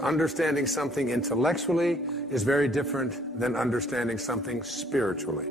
Understanding something intellectually is very different than understanding something spiritually.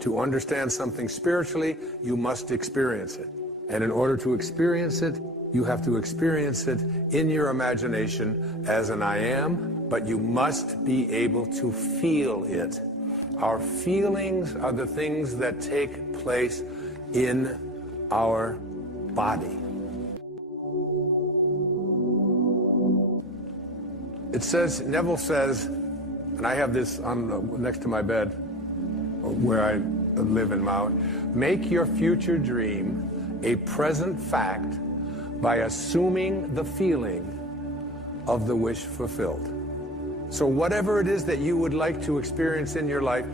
To understand something spiritually, you must experience it. And in order to experience it, you have to experience it in your imagination as an I am, but you must be able to feel it. Our feelings are the things that take place in our body. It says, Neville says, and I have this on next to my bed where I live in Maui, make your future dream a present fact by assuming the feeling of the wish fulfilled. So whatever it is that you would like to experience in your life,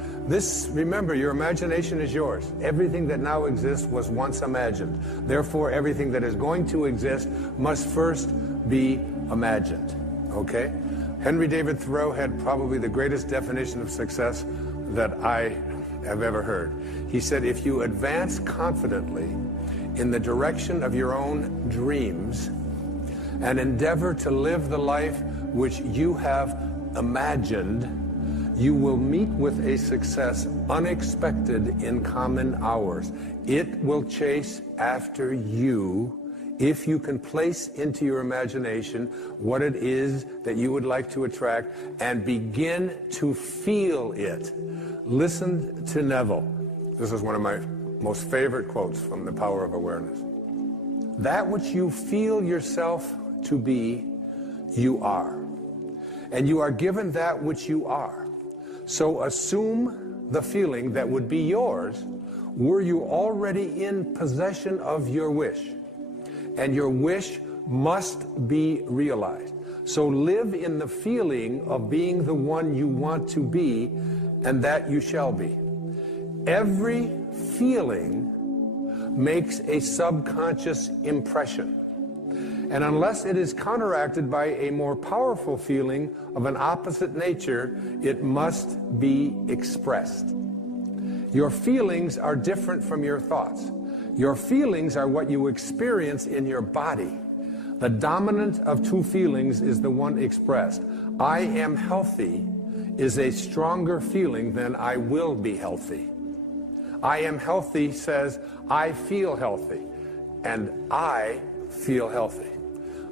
remember, your imagination is yours. Everything that now exists was once imagined. Therefore, everything that is going to exist must first be imagined. Okay? Henry David Thoreau had probably the greatest definition of success that I have ever heard. He said, if you advance confidently in the direction of your own dreams and endeavor to live the life which you have imagined, you will meet with a success unexpected in common hours. It will chase after you if you can place into your imagination what it is that you would like to attract and begin to feel it. Listen to Neville. This is one of my most favorite quotes from The Power of Awareness. That which you feel yourself to be, you are. And you are given that which you are. So assume the feeling that would be yours were you already in possession of your wish. And your wish must be realized. So live in the feeling of being the one you want to be, and that you shall be. Every feeling makes a subconscious impression. And unless it is counteracted by a more powerful feeling of an opposite nature, it must be expressed. Your feelings are different from your thoughts. Your feelings are what you experience in your body. The dominant of two feelings is the one expressed. I am healthy is a stronger feeling than I will be healthy. I am healthy says I feel healthy, and I feel healthy.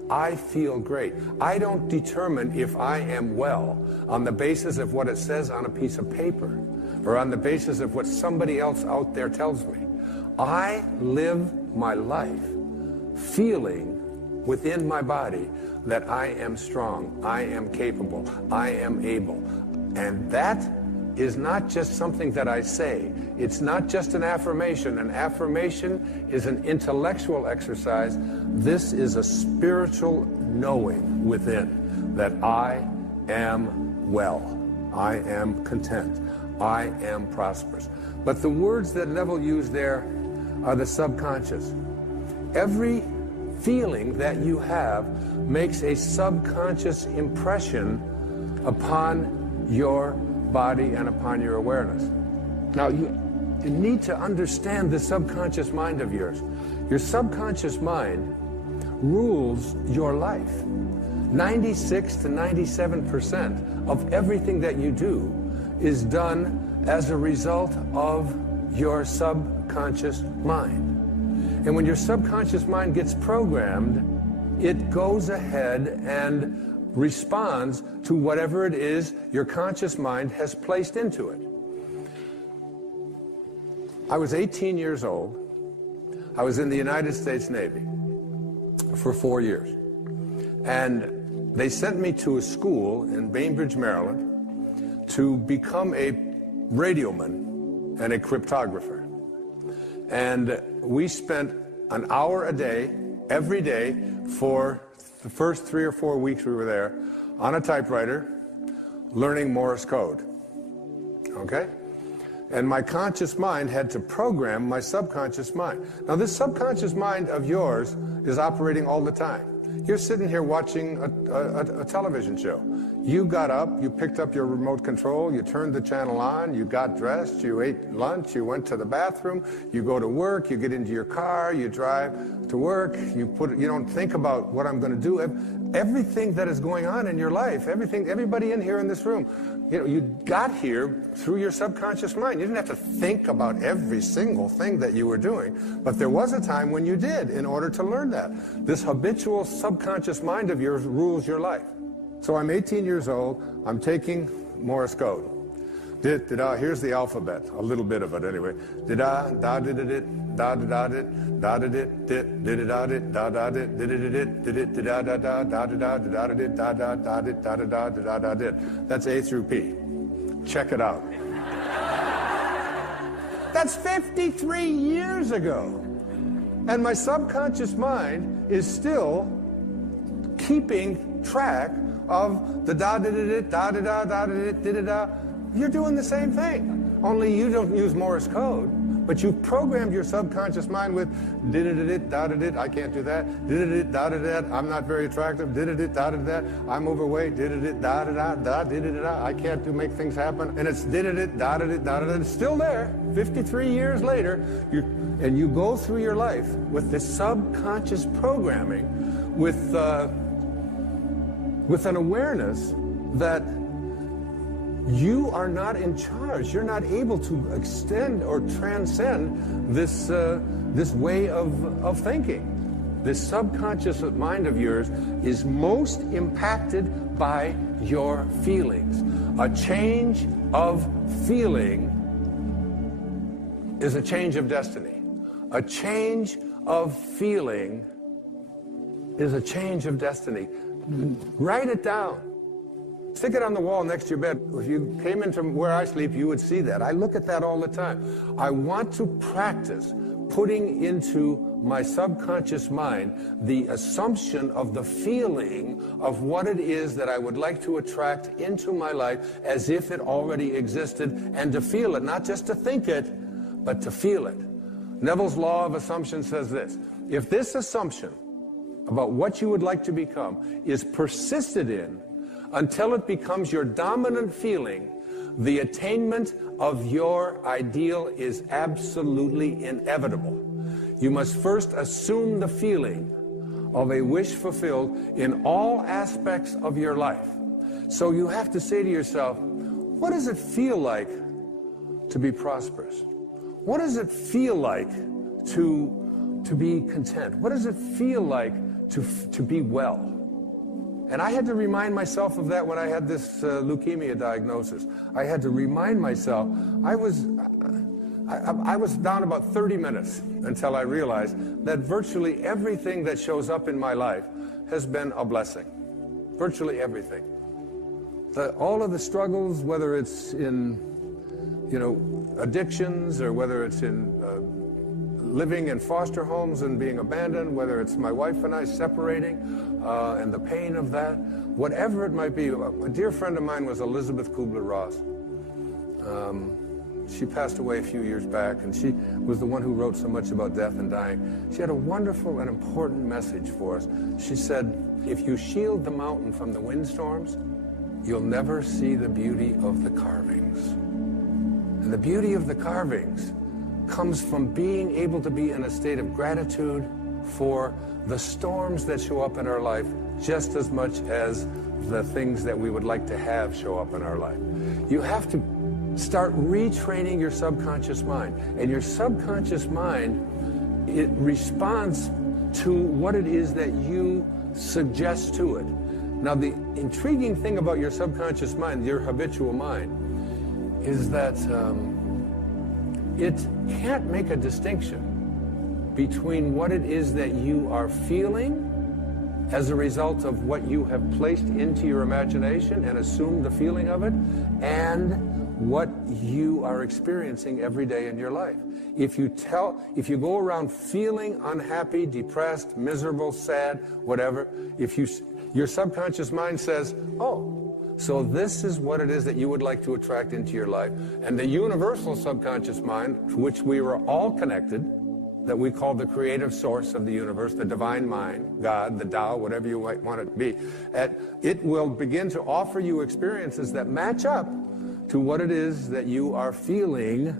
I feel great. I don't determine if I am well on the basis of what it says on a piece of paper or on the basis of what somebody else out there tells me. I live my life feeling within my body that I am strong, I am capable, I am able. And that is not just something that I say. It's not just an affirmation. An affirmation is an intellectual exercise. This is a spiritual knowing within that I am well, I am content, I am prosperous. But the words that Neville used there are the subconscious. Every feeling that you have makes a subconscious impression upon your body and upon your awareness. Now, you need to understand the subconscious mind of yours. Your subconscious mind rules your life. 96 to 97% of everything that you do is done as a result of your subconscious mind. And when your subconscious mind gets programmed, it goes ahead and responds to whatever it is your conscious mind has placed into it. I was 18 years old. I was in the United States Navy for 4 years. And they sent me to a school in Bainbridge, Maryland, to become a radioman and a cryptographer. And we spent an hour a day, every day, for the first 3 or 4 weeks we were there, on a typewriter, learning Morse code. Okay? And my conscious mind had to program my subconscious mind. Now, this subconscious mind of yours is operating all the time. You're sitting here watching a television show. You got up, you picked up your remote control, you turned the channel on, you got dressed, you ate lunch, you went to the bathroom, you go to work, you get into your car, you drive to work, you don't think about what I'm going to do. everything that is going on in your life, everybody in here in this room, you got here through your subconscious mind. You didn't have to think about every single thing that you were doing, but there was a time when you did in order to learn that. This habitual subconscious mind of yours rules your life. So I'm 18 years old. I'm taking Morse code. Here's the alphabet, a little bit of it anyway. Da da da da da da da da da da da da da da da da. That's A through P. Check it out. That's 53 years ago. And my subconscious mind is still keeping track of the da da da da da da da da da da. You're doing the same thing, only you don't use Morse code, but you programmed your subconscious mind with did-it-it-da-da-dit, I can't do that, did-it-it-da-da-dat, I'm not very attractive, did-it-it-da-da-dat, I'm overweight, did-it-it-da-da-da, did-it-it-da, I can't make things happen, and it's did-it-it-da-da-dit-da-da-dat, it's still there, 53 years later, and you go through your life with this subconscious programming, with an awareness that you are not in charge. You're not able to extend or transcend this way of thinking. This subconscious mind of yours is most impacted by your feelings. A change of feeling is a change of destiny. A change of feeling is a change of destiny. Write it down. Stick it on the wall next to your bed. If you came into where I sleep, you would see that. I look at that all the time. I want to practice putting into my subconscious mind the assumption of the feeling of what it is that I would like to attract into my life as if it already existed, and to feel it, not just to think it, but to feel it. Neville's law of assumption says this: if this assumption about what you would like to become is persisted in until it becomes your dominant feeling, the attainment of your ideal is absolutely inevitable. You must first assume the feeling of a wish fulfilled in all aspects of your life. So you have to say to yourself, what does it feel like to be prosperous? What does it feel like to be content? What does it feel like to be well? And I had to remind myself of that when I had this leukemia diagnosis. I had to remind myself. I was down about 30 minutes until I realized that virtually everything that shows up in my life has been a blessing. Virtually everything. All of the struggles, whether it's in, addictions, or whether it's in living in foster homes and being abandoned, whether it's my wife and I separating and the pain of that, whatever it might be. A dear friend of mine was Elizabeth Kubler-Ross. She passed away a few years back, and she was the one who wrote so much about death and dying. She had a wonderful and important message for us. She said, if you shield the mountain from the windstorms, you'll never see the beauty of the carvings. And the beauty of the carvings comes from being able to be in a state of gratitude for the storms that show up in our life just as much as the things that we would like to have show up in our life. You have to start retraining your subconscious mind. And your subconscious mind, it responds to what it is that you suggest to it. Now, the intriguing thing about your subconscious mind, your habitual mind, is that it can't make a distinction between what it is that you are feeling as a result of what you have placed into your imagination and assumed the feeling of it, and what you are experiencing every day in your life. If you go around feeling unhappy, depressed, miserable, sad, whatever, your subconscious mind says, oh, so this is what it is that you would like to attract into your life. And the universal subconscious mind, to which we were all connected, that we call the creative source of the universe, the divine mind, God, the Tao, whatever you might want it to be, it will begin to offer you experiences that match up to what it is that you are feeling.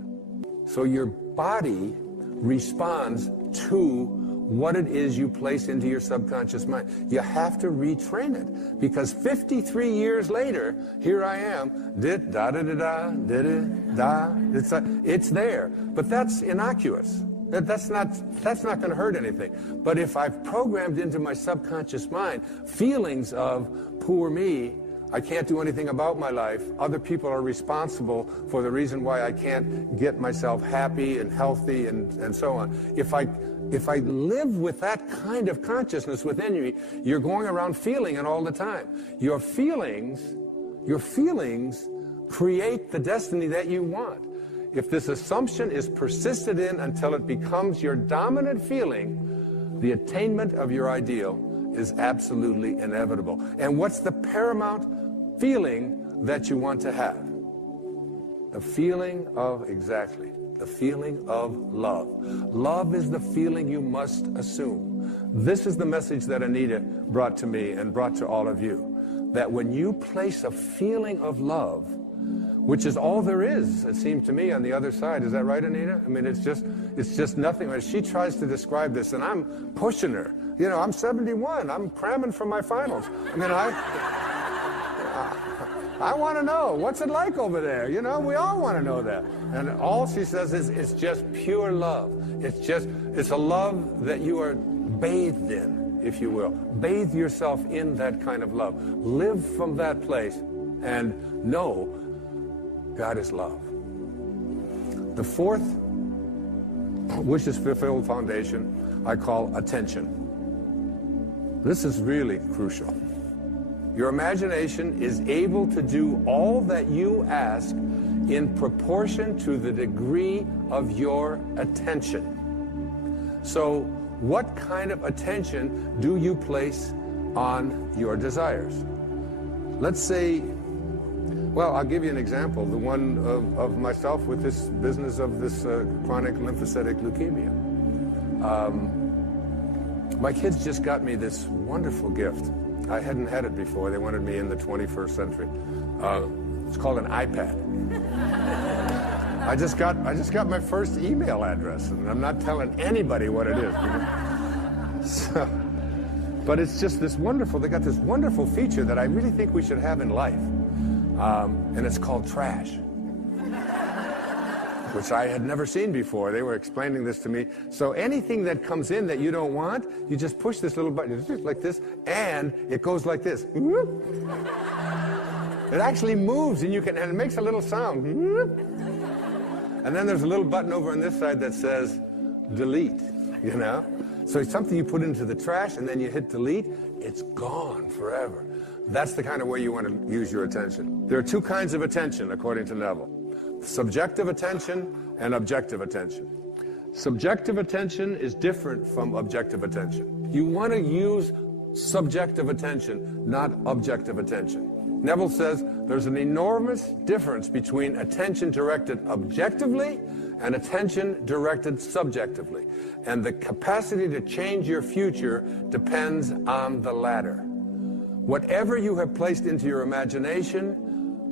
So your body responds to what it is you place into your subconscious mind. You have to retrain it, because 53 years later, here I am, it's there. But that's innocuous. That's not going to hurt anything. But if I've programmed into my subconscious mind feelings of poor me, I can't do anything about my life, other people are responsible for the reason why I can't get myself happy and healthy and so on. If I live with that kind of consciousness within you, you're going around feeling it all the time. Your feelings create the destiny that you want. If this assumption is persisted in until it becomes your dominant feeling, the attainment of your ideal is absolutely inevitable. And what's the paramount feeling that you want to have? The feeling of, exactly, the feeling of love. Love is the feeling you must assume. This is the message that Anita brought to me and brought to all of you. That when you place a feeling of love, which is all there is, it seems to me, on the other side. Is that right, Anita? I mean, it's just nothing. When she tries to describe this, and I'm pushing her. You know, I'm 71. I'm cramming for my finals. I mean, I want to know, what's it like over there? You know, we all want to know that. And all she says is, it's just pure love. It's a love that you are bathed in, if you will. Bathe yourself in that kind of love. Live from that place and know God is love. The fourth wishes fulfilled foundation I call attention. This is really crucial. Your imagination is able to do all that you ask in proportion to the degree of your attention. So, what kind of attention do you place on your desires? Let's say, well, I'll give you an example. The one of myself with this business of this chronic lymphocytic leukemia. My kids just got me this wonderful gift. I hadn't had it before. They wanted me in the 21st century. It's called an iPad. I just got my first email address, and I'm not telling anybody what it is. So, but it's just this wonderful. They got this wonderful feature that I really think we should have in life, and it's called trash, which I had never seen before. They were explaining this to me. So anything that comes in that you don't want, you just push this little button, it's just like this, and it goes like this. It actually moves, and and it makes a little sound. And then there's a little button over on this side that says delete, you know? So it's something you put into the trash, and then you hit delete, it's gone forever. That's the kind of way you want to use your attention. There are two kinds of attention, according to Neville. Subjective attention and objective attention. Subjective attention is different from objective attention. You want to use subjective attention, not objective attention. Neville says there's an enormous difference between attention directed objectively and attention directed subjectively. And the capacity to change your future depends on the latter. Whatever you have placed into your imagination,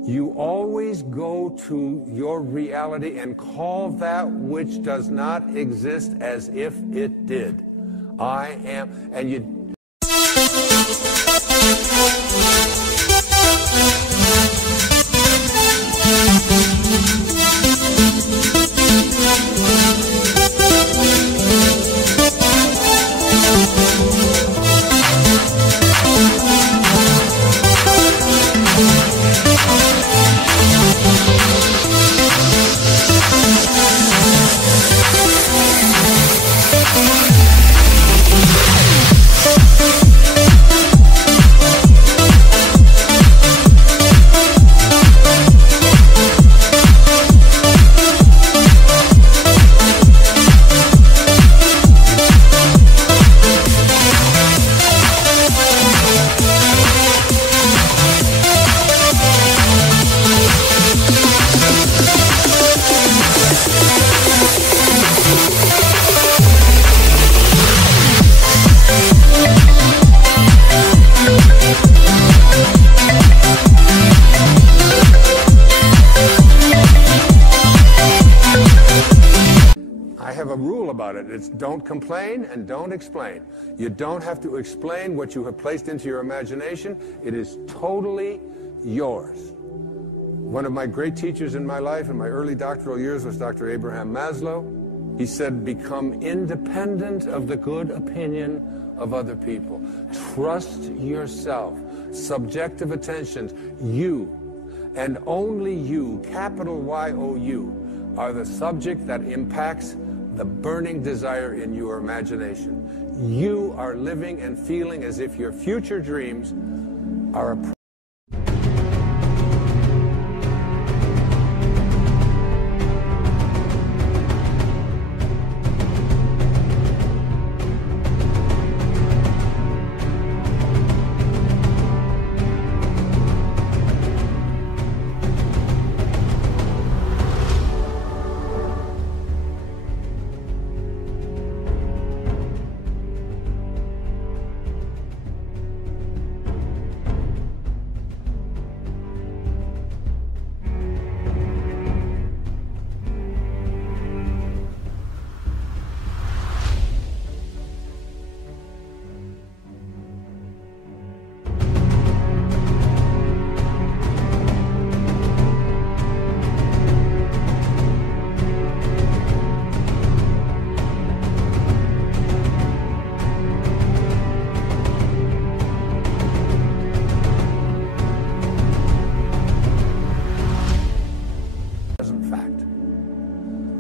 you always go to your reality and call that which does not exist as if it did. I am, and you... have a rule about it. It's don't complain and don't explain. You don't have to explain what you have placed into your imagination. It is totally yours. One of my great teachers in my life in my early doctoral years was Dr. Abraham Maslow. He said, become independent of the good opinion of other people. Trust yourself. Subjective attentions. You, and only you, capital Y-O-U, are the subject that impacts the burning desire in your imagination. You are living and feeling as if your future dreams are a fact.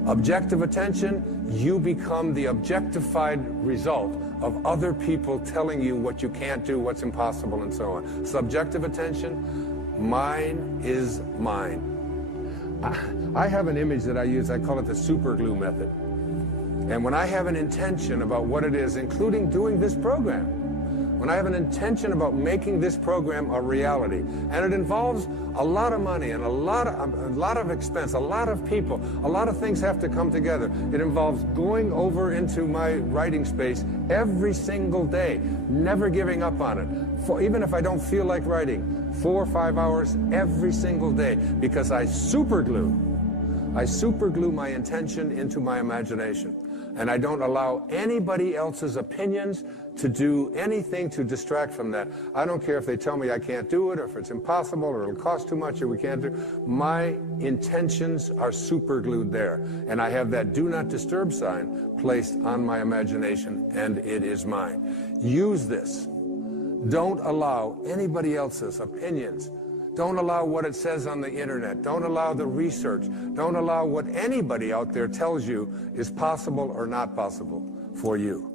Objective attention, you become the objectified result of other people telling you what you can't do, what's impossible, and so on. Subjective attention, mine is mine. I have an image that I use, I call it the super glue method. And when I have an intention about what it is, including doing this program, when I have an intention about making this program a reality, and it involves a lot of money and a lot of expense, a lot of people, a lot of things have to come together. It involves going over into my writing space every single day, never giving up on it. Even if I don't feel like writing, 4 or 5 hours every single day, because I super glue my intention into my imagination. And I don't allow anybody else's opinions to do anything to distract from that. I don't care if they tell me I can't do it, or if it's impossible, or it'll cost too much, or we can't do. My intentions are super glued there. And I have that do not disturb sign placed on my imagination, and it is mine. Use this. Don't allow anybody else's opinions. Don't allow what it says on the internet. Don't allow the research. Don't allow what anybody out there tells you is possible or not possible for you.